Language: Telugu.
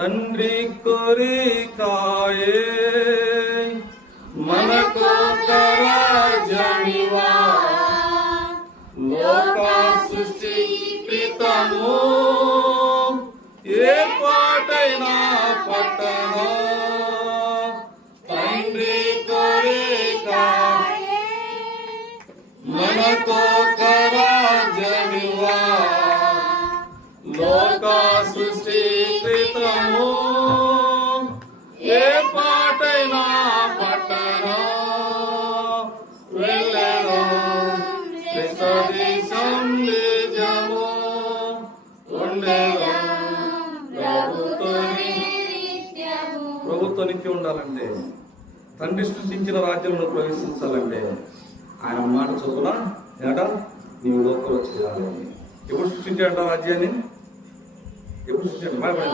తండ్రి కోరికాయే మనకు రాజ్యమివా లోక సృష్టి పితము ఏ పాటైనా పట్టణ తండ్రి కోరికాయే మనకు రాజ్యమివా లోక సృష్టి పితము ఏ పాటైనా పట్టణ వెళ్ళను దేశం నిజము ఉండేను ప్రభుత్వ నిత్యం ఉండాలంటే తండ్రి సృష్టించిన రాజ్యంలో ప్రవేశించాలంటే ఆయన మాట చొప్పున ఏట నీవు లోకంలో చేయాలి. ఎప్పుడు సృష్టించాడంట రాజ్యాన్ని? ఎప్పుడు సృష్టించాడు?